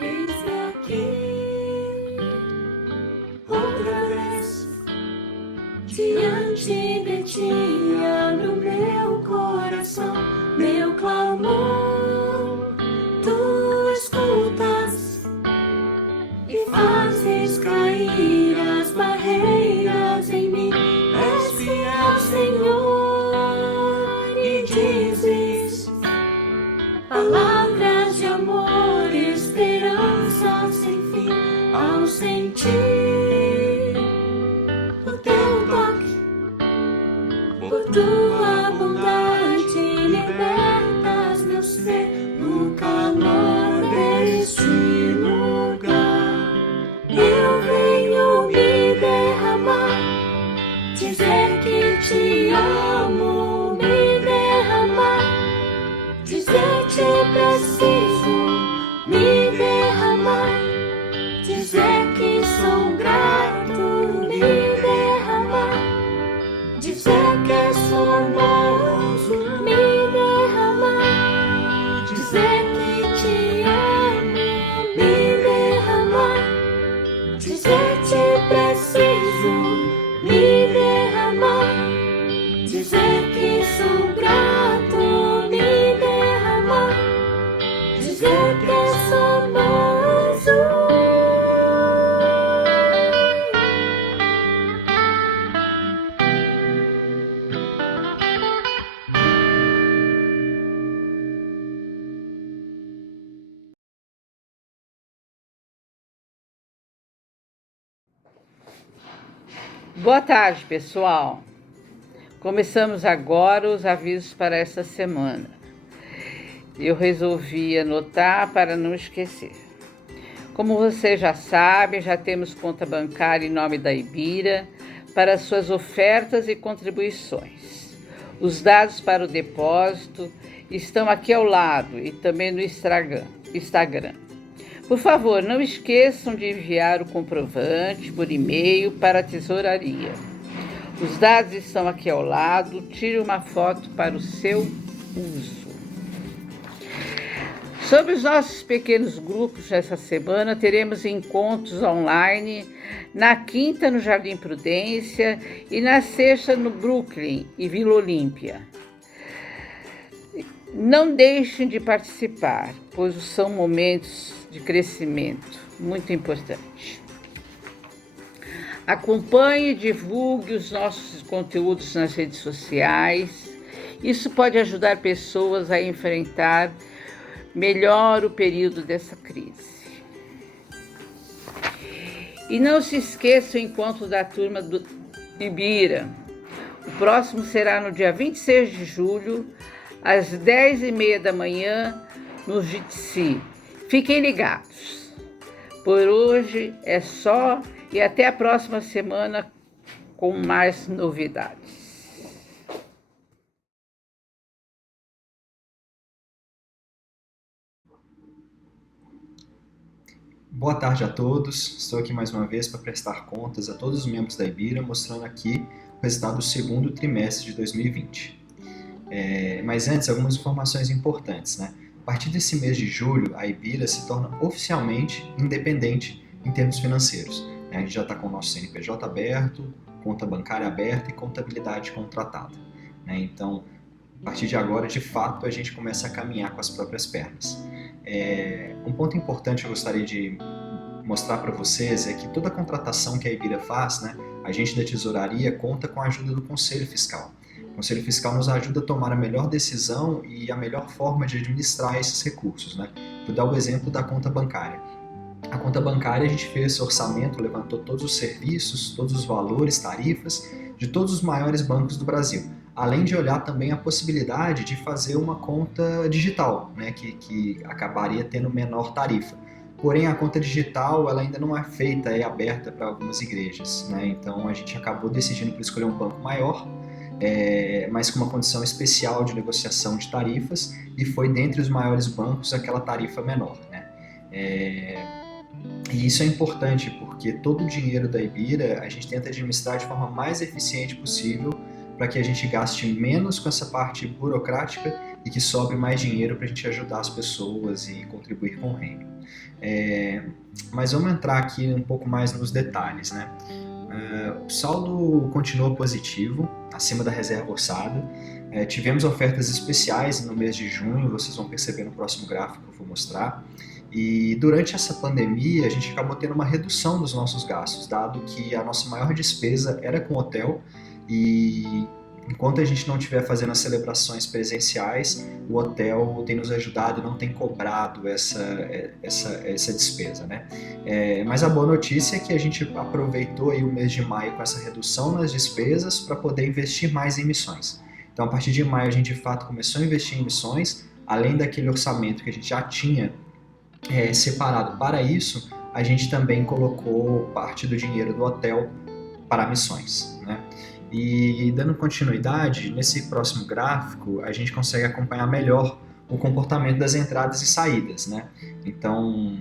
Eis-me aqui, outra vez, diante de ti, abro meu coração, meu clamor, tu escutas e fazes cair as barreiras em mim. És fiel, Senhor, e dizes palavras de amor, esperança sem fim. Ao sentir o teu toque, por tua bondade libertas meu ser no calor deste lugar. Eu venho me derramar, dizer que te amo, me derramar, dizer te preciso, me derramar, dizer que sou grato, me derramar, dizer que és formoso, me derramar, dizer que te amo, me derramar, dizer te preciso, me derramar, dizer que sou grato, me derramar, dizer que és formoso. Boa tarde, pessoal. Começamos agora os avisos para essa semana. Eu resolvi anotar para não esquecer. Como vocês já sabem, já temos conta bancária em nome da Ibira para suas ofertas e contribuições. Os dados para o depósito estão aqui ao lado e também no Instagram. Por favor, não esqueçam de enviar o comprovante por e-mail para a tesouraria. Os dados estão aqui ao lado, tire uma foto para o seu uso. Sobre os nossos pequenos grupos, essa semana teremos encontros online na quinta no Jardim Prudência e na sexta no Brooklyn e Vila Olímpia. Não deixem de participar, pois são momentos de crescimento muito importantes. Acompanhe e divulgue os nossos conteúdos nas redes sociais. Isso pode ajudar pessoas a enfrentar melhor o período dessa crise. E não se esqueça o encontro da turma do Ibira. O próximo será no dia 26 de julho, às 10h30 da manhã, no Jitsi. Fiquem ligados. Por hoje é só e até a próxima semana com mais novidades. Boa tarde a todos, estou aqui mais uma vez para prestar contas a todos os membros da Ibira, mostrando aqui o resultado do segundo trimestre de 2020. Mas antes, algumas informações importantes, né? A partir desse mês de julho, a Ibira se torna oficialmente independente em termos financeiros. A gente já está com o nosso CNPJ aberto, conta bancária aberta e contabilidade contratada. Então, a partir de agora, de fato, a gente começa a caminhar com as próprias pernas. Um ponto importante que eu gostaria de mostrar para vocês é que toda a contratação que a Ibira faz, a gente da tesouraria conta com a ajuda do Conselho Fiscal. O Conselho Fiscal nos ajuda a tomar a melhor decisão e a melhor forma de administrar esses recursos. Vou dar o exemplo da conta bancária. A conta bancária, a gente fez esse orçamento, levantou todos os serviços, todos os valores, tarifas de todos os maiores bancos do Brasil. Além de olhar também a possibilidade de fazer uma conta digital, que acabaria tendo menor tarifa. Porém, a conta digital ela ainda não é feita, é aberta para algumas igrejas. Então, a gente acabou decidindo por escolher um banco maior, mas com uma condição especial de negociação de tarifas, e foi dentre os maiores bancos aquela tarifa menor. E isso é importante, porque todo o dinheiro da Ibira a gente tenta administrar de forma mais eficiente possível, para que a gente gaste menos com essa parte burocrática e que sobre mais dinheiro para a gente ajudar as pessoas e contribuir com o reino. Mas vamos entrar aqui um pouco mais nos detalhes. O saldo continua positivo, acima da reserva orçada. Tivemos ofertas especiais no mês de junho, vocês vão perceber no próximo gráfico que eu vou mostrar. E durante essa pandemia a gente acabou tendo uma redução dos nossos gastos, dado que a nossa maior despesa era com hotel. E enquanto a gente não estiver fazendo as celebrações presenciais, o hotel tem nos ajudado e não tem cobrado essa despesa. Mas a boa notícia é que a gente aproveitou aí o mês de maio com essa redução nas despesas para poder investir mais em missões. Então, a partir de maio, a gente de fato começou a investir em missões, além daquele orçamento que a gente já tinha separado para isso, a gente também colocou parte do dinheiro do hotel para missões. E dando continuidade, nesse próximo gráfico a gente consegue acompanhar melhor o comportamento das entradas e saídas. Então,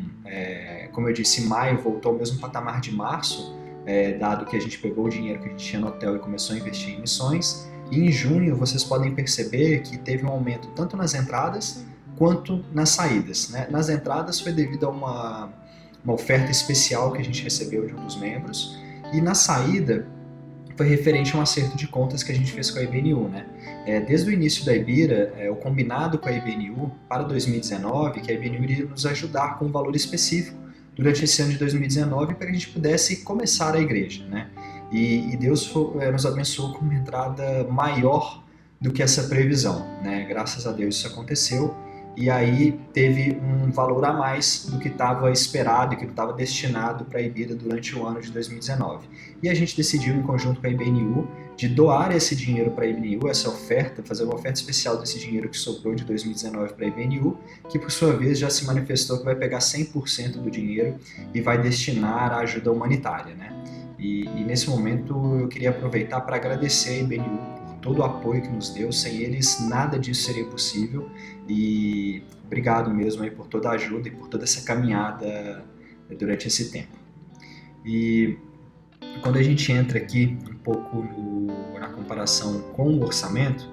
como eu disse, maio voltou ao mesmo patamar de março, dado que a gente pegou o dinheiro que a gente tinha no hotel e começou a investir em missões. E em junho vocês podem perceber que teve um aumento tanto nas entradas quanto nas saídas. Nas entradas foi devido a uma oferta especial que a gente recebeu de um dos membros, e na saída foi referente a um acerto de contas que a gente fez com a IBNU. Desde o início da Ibira, o combinado com a IBNU para 2019, que a IBNU iria nos ajudar com um valor específico durante esse ano de 2019 para que a gente pudesse começar a igreja. E Deus nos abençoou com uma entrada maior do que essa previsão. Graças a Deus isso aconteceu. E aí teve um valor a mais do que estava esperado e que estava destinado para a Ibira durante o ano de 2019. E a gente decidiu, em conjunto com a IBNU, de doar esse dinheiro para a IBNU, essa oferta, fazer uma oferta especial desse dinheiro que sobrou de 2019 para a IBNU, que por sua vez já se manifestou que vai pegar 100% do dinheiro e vai destinar à ajuda humanitária. E nesse momento eu queria aproveitar para agradecer a IBNU todo o apoio que nos deu. Sem eles, nada disso seria possível. E obrigado mesmo aí por toda a ajuda e por toda essa caminhada durante esse tempo. E quando a gente entra aqui um pouco na comparação com o orçamento,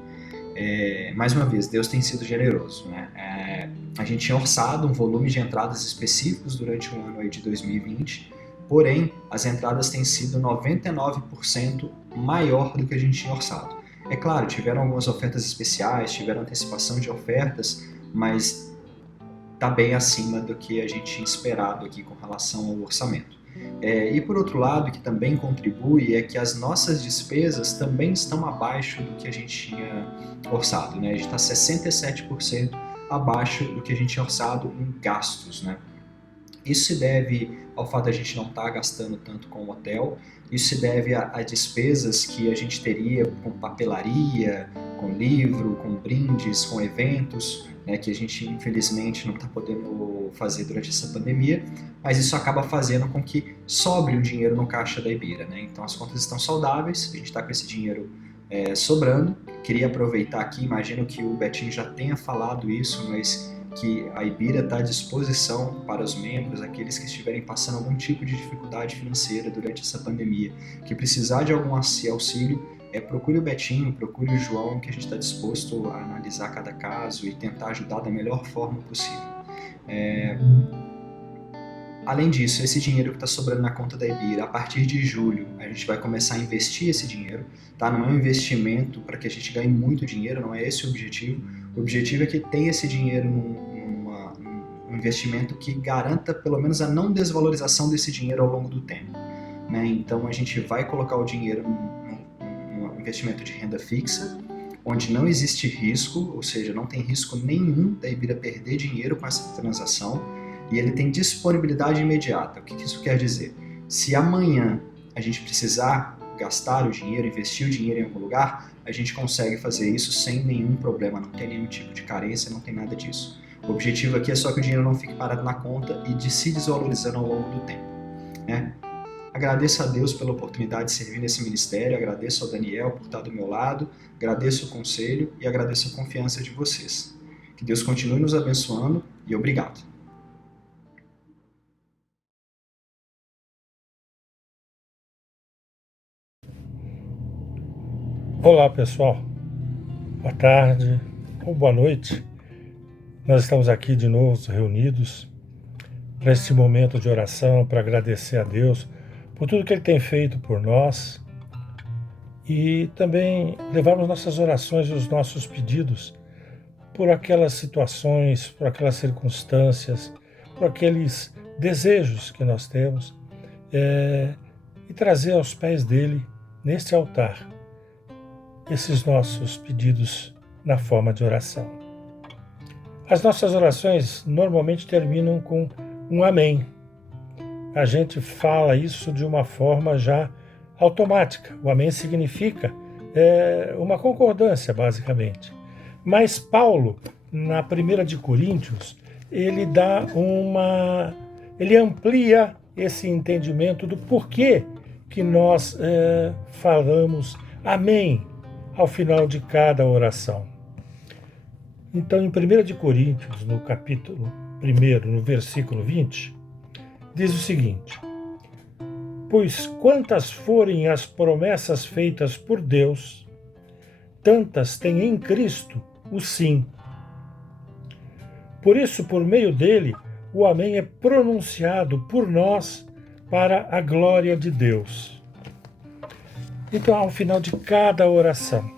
mais uma vez, Deus tem sido generoso, né? A gente tinha orçado um volume de entradas específicos durante o ano aí de 2020, porém, as entradas têm sido 99% maior do que a gente tinha orçado. É claro, tiveram algumas ofertas especiais, tiveram antecipação de ofertas, mas está bem acima do que a gente tinha esperado aqui com relação ao orçamento. E por outro lado, que também contribui, é que as nossas despesas também estão abaixo do que a gente tinha orçado, né? A gente está 67% abaixo do que a gente tinha orçado em gastos, né? Isso se deve ao fato de a gente não estar gastando tanto com o hotel, isso se deve a despesas que a gente teria com papelaria, com livro, com brindes, com eventos, né, que a gente infelizmente não está podendo fazer durante essa pandemia, mas isso acaba fazendo com que sobre o dinheiro no caixa da Ibira, né? Então as contas estão saudáveis, a gente está com esse dinheiro sobrando. Queria aproveitar aqui, imagino que o Betinho já tenha falado isso, mas que a Ibira está à disposição para os membros, aqueles que estiverem passando algum tipo de dificuldade financeira durante essa pandemia, que precisar de algum auxílio, procure o Betinho, procure o João, que a gente está disposto a analisar cada caso e tentar ajudar da melhor forma possível. Além disso, esse dinheiro que está sobrando na conta da Ibira, a partir de julho, a gente vai começar a investir esse dinheiro, tá? Não é um investimento para que a gente ganhe muito dinheiro, não é esse o objetivo. O objetivo é que tenha esse dinheiro num investimento que garanta pelo menos a não desvalorização desse dinheiro ao longo do tempo, né? Então a gente vai colocar o dinheiro num investimento de renda fixa, onde não existe risco, ou seja, não tem risco nenhum da Ibira perder dinheiro com essa transação, e ele tem disponibilidade imediata. O que isso quer dizer? Se amanhã a gente precisar gastar o dinheiro, investir o dinheiro em algum lugar, a gente consegue fazer isso sem nenhum problema, não tem nenhum tipo de carência, não tem nada disso. O objetivo aqui é só que o dinheiro não fique parado na conta e se desvalorizando ao longo do tempo, né? Agradeço a Deus pela oportunidade de servir nesse ministério, agradeço ao Daniel por estar do meu lado, agradeço o conselho e agradeço a confiança de vocês. Que Deus continue nos abençoando e obrigado. Olá pessoal, boa tarde ou boa noite. Nós estamos aqui de novo reunidos para este momento de oração, para agradecer a Deus por tudo que Ele tem feito por nós e também levarmos nossas orações e os nossos pedidos por aquelas situações, por aquelas circunstâncias, por aqueles desejos que nós temos e trazer aos pés dele, neste altar, esses nossos pedidos na forma de oração. As nossas orações normalmente terminam com um amém. A gente fala isso de uma forma já automática. O amém significa uma concordância, basicamente. Mas Paulo, na 1 de Coríntios, ele amplia esse entendimento do porquê que nós falamos amém ao final de cada oração. Então, em 1 de Coríntios, no capítulo 1, no versículo 20, diz o seguinte: pois quantas forem as promessas feitas por Deus, tantas tem em Cristo o sim. Por isso, por meio dele, o amém é pronunciado por nós para a glória de Deus. Então, ao final de cada oração,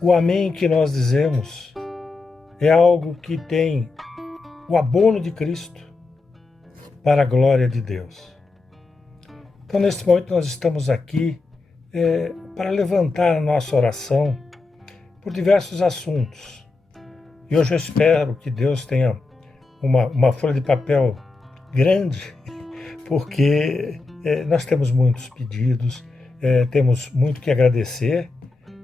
o amém que nós dizemos é algo que tem o abono de Cristo para a glória de Deus. Então, neste momento, nós estamos aqui para levantar a nossa oração por diversos assuntos. E hoje eu espero que Deus tenha uma folha de papel grande, porque nós temos muitos pedidos, temos muito que agradecer,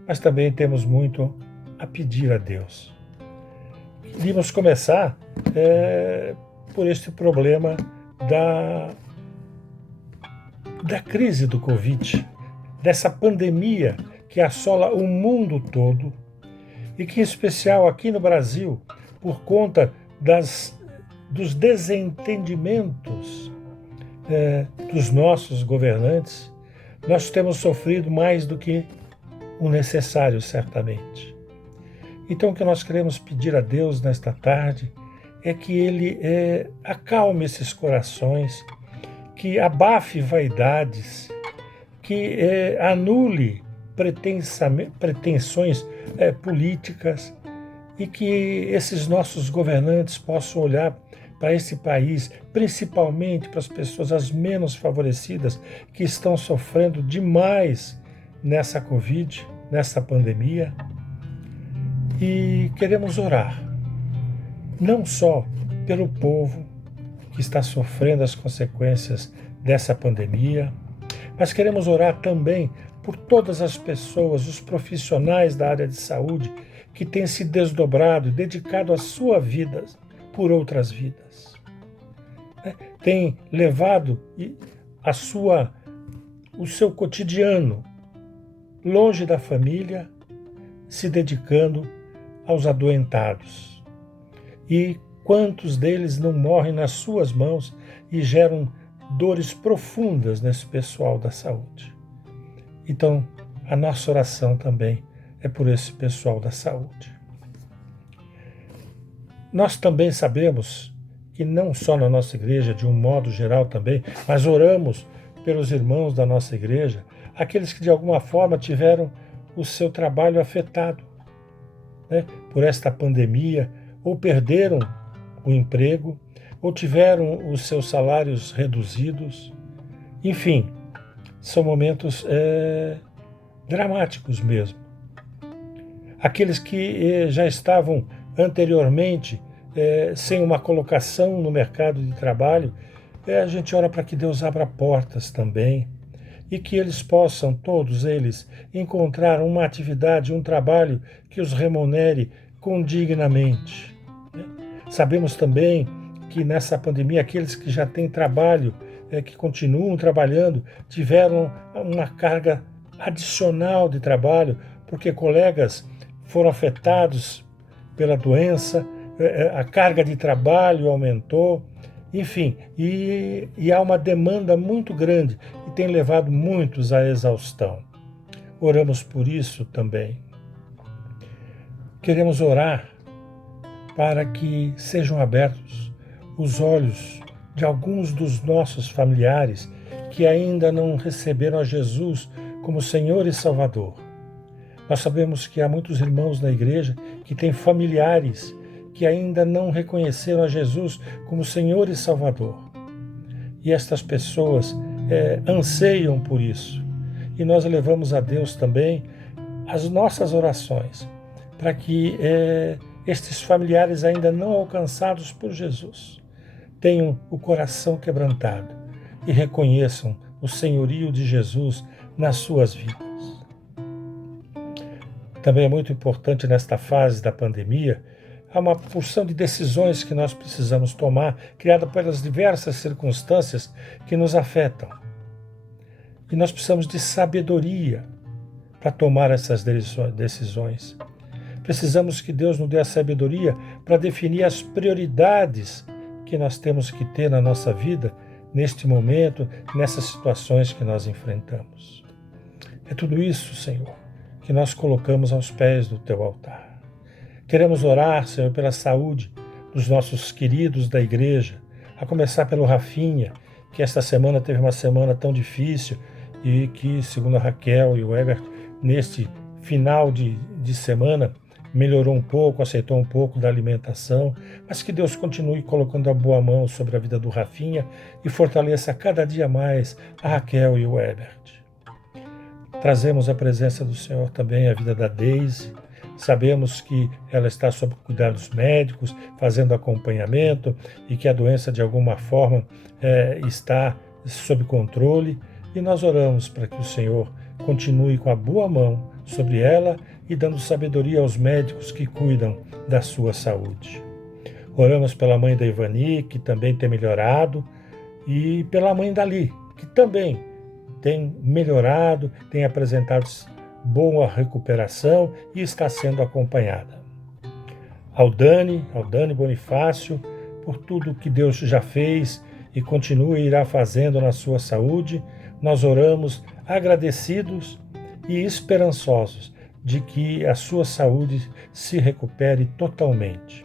mas também temos muito a pedir a Deus. Queríamos começar por este problema da crise do Covid, dessa pandemia que assola o mundo todo e que, em especial aqui no Brasil, por conta dos desentendimentos dos nossos governantes, nós temos sofrido mais do que o necessário, certamente. Então, o que nós queremos pedir a Deus nesta tarde é que Ele acalme esses corações, que abafe vaidades, que anule pretensões políticas e que esses nossos governantes possam olhar para esse país, principalmente para as pessoas as menos favorecidas que estão sofrendo demais nessa Covid, nessa pandemia. E queremos orar, não só pelo povo que está sofrendo as consequências dessa pandemia, mas queremos orar também por todas as pessoas, os profissionais da área de saúde que têm se desdobrado e dedicado a sua vida por outras vidas. Têm levado o seu cotidiano longe da família, se dedicando aos adoentados. E quantos deles não morrem nas suas mãos e geram dores profundas nesse pessoal da saúde. Então, a nossa oração também é por esse pessoal da saúde. Nós também sabemos que não só na nossa igreja, de um modo geral também, mas oramos pelos irmãos da nossa igreja, aqueles que de alguma forma tiveram o seu trabalho afetado, por esta pandemia, ou perderam o emprego, ou tiveram os seus salários reduzidos. Enfim, são momentos dramáticos mesmo. Aqueles que já estavam anteriormente sem uma colocação no mercado de trabalho, a gente ora para que Deus abra portas também e que eles possam, todos eles, encontrar uma atividade, um trabalho que os remunere condignamente. Sabemos também que nessa pandemia aqueles que já têm trabalho, que continuam trabalhando, tiveram uma carga adicional de trabalho, porque colegas foram afetados pela doença, a carga de trabalho aumentou, enfim, e há uma demanda muito grande e tem levado muitos à exaustão. Oramos por isso também. Queremos orar para que sejam abertos os olhos de alguns dos nossos familiares que ainda não receberam a Jesus como Senhor e Salvador. Nós sabemos que há muitos irmãos na igreja que têm familiares que ainda não reconheceram a Jesus como Senhor e Salvador. E estas pessoas anseiam por isso. E nós levamos a Deus também as nossas orações para que estes familiares ainda não alcançados por Jesus tenham o coração quebrantado e reconheçam o senhorio de Jesus nas suas vidas. Também é muito importante nesta fase da pandemia, há uma porção de decisões que nós precisamos tomar, criada pelas diversas circunstâncias que nos afetam. E nós precisamos de sabedoria para tomar essas decisões. Precisamos que Deus nos dê a sabedoria para definir as prioridades que nós temos que ter na nossa vida, neste momento, nessas situações que nós enfrentamos. É tudo isso, Senhor, que nós colocamos aos pés do Teu altar. Queremos orar, Senhor, pela saúde dos nossos queridos da igreja, a começar pelo Rafinha, que esta semana teve uma semana tão difícil e que, segundo a Raquel e o Herbert, neste final de semana, melhorou um pouco, aceitou um pouco da alimentação, mas que Deus continue colocando a boa mão sobre a vida do Rafinha e fortaleça cada dia mais a Raquel e o Herbert. Trazemos a presença do Senhor também a vida da Deise. Sabemos que ela está sob cuidados médicos, fazendo acompanhamento e que a doença de alguma forma está sob controle. E nós oramos para que o Senhor continue com a boa mão sobre ela e dando sabedoria aos médicos que cuidam da sua saúde. Oramos pela mãe da Ivani, que também tem melhorado, e pela mãe da Li, que também tem melhorado, tem apresentado boa recuperação e está sendo acompanhada. Ao Dani Bonifácio, por tudo que Deus já fez e continua e irá fazendo na sua saúde, nós oramos agradecidos e esperançosos de que a sua saúde se recupere totalmente.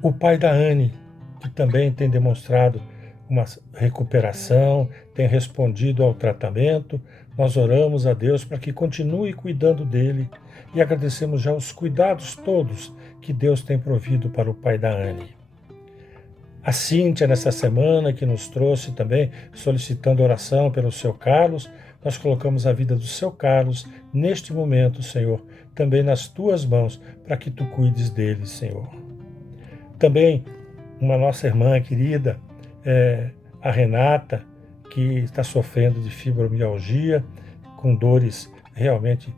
O pai da Anne, que também tem demonstrado uma recuperação, tem respondido ao tratamento, nós oramos a Deus para que continue cuidando dele e agradecemos já os cuidados todos que Deus tem provido para o pai da Anne. A Cíntia, nessa semana, que nos trouxe também, solicitando oração pelo seu Carlos, nós colocamos a vida do seu Carlos, neste momento, Senhor, também nas tuas mãos, para que tu cuides dele, Senhor. Também uma nossa irmã querida, a Renata, que está sofrendo de fibromialgia, com dores realmente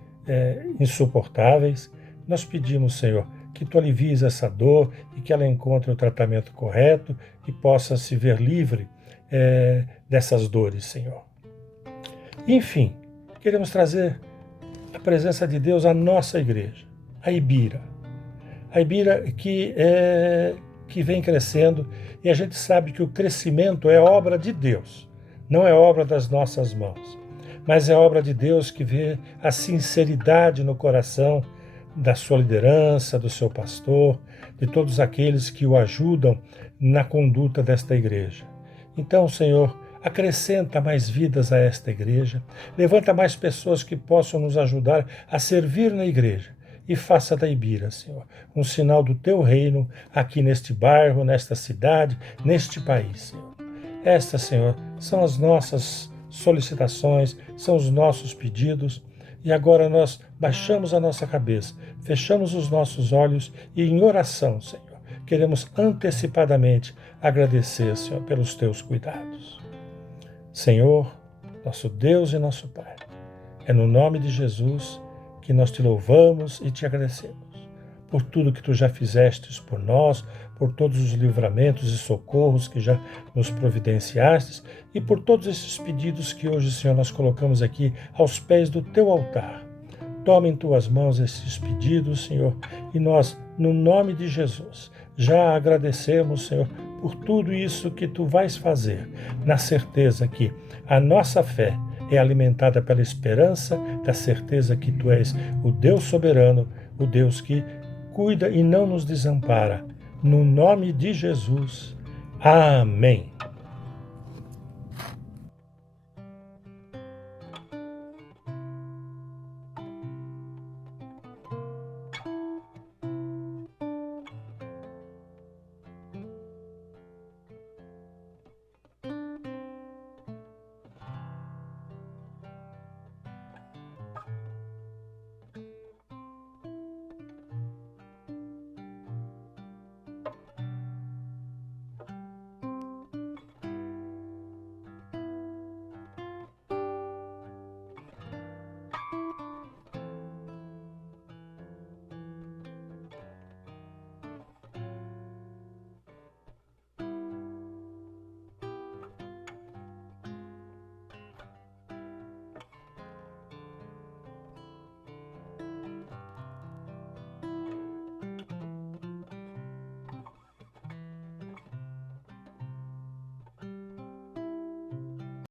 insuportáveis. Nós pedimos, Senhor, que tu alivies essa dor e que ela encontre o tratamento correto e possa se ver livre dessas dores, Senhor. Enfim, queremos trazer a presença de Deus à nossa igreja, a Ibira. A Ibira que vem crescendo e a gente sabe que o crescimento é obra de Deus, não é obra das nossas mãos, mas é obra de Deus que vê a sinceridade no coração da sua liderança, do seu pastor, de todos aqueles que o ajudam na conduta desta igreja. Então, Senhor, acrescenta mais vidas a esta igreja, levanta mais pessoas que possam nos ajudar a servir na igreja e faça da Ibira, Senhor, um sinal do teu reino aqui neste bairro, nesta cidade, neste país, Senhor. Estas, Senhor, são as nossas solicitações, são os nossos pedidos. E agora nós baixamos a nossa cabeça, fechamos os nossos olhos e em oração, Senhor, queremos antecipadamente agradecer, Senhor, pelos teus cuidados. Senhor, nosso Deus e nosso Pai, é no nome de Jesus que nós te louvamos e te agradecemos por tudo que tu já fizestes por nós, por todos os livramentos e socorros que já nos providenciastes e por todos esses pedidos que hoje, Senhor, nós colocamos aqui aos pés do teu altar. Toma em tuas mãos esses pedidos, Senhor, e nós, no nome de Jesus, já agradecemos, Senhor, por tudo isso que tu vais fazer, na certeza que a nossa fé é alimentada pela esperança da certeza que tu és o Deus soberano, o Deus que cuida e não nos desampara. No nome de Jesus. Amém.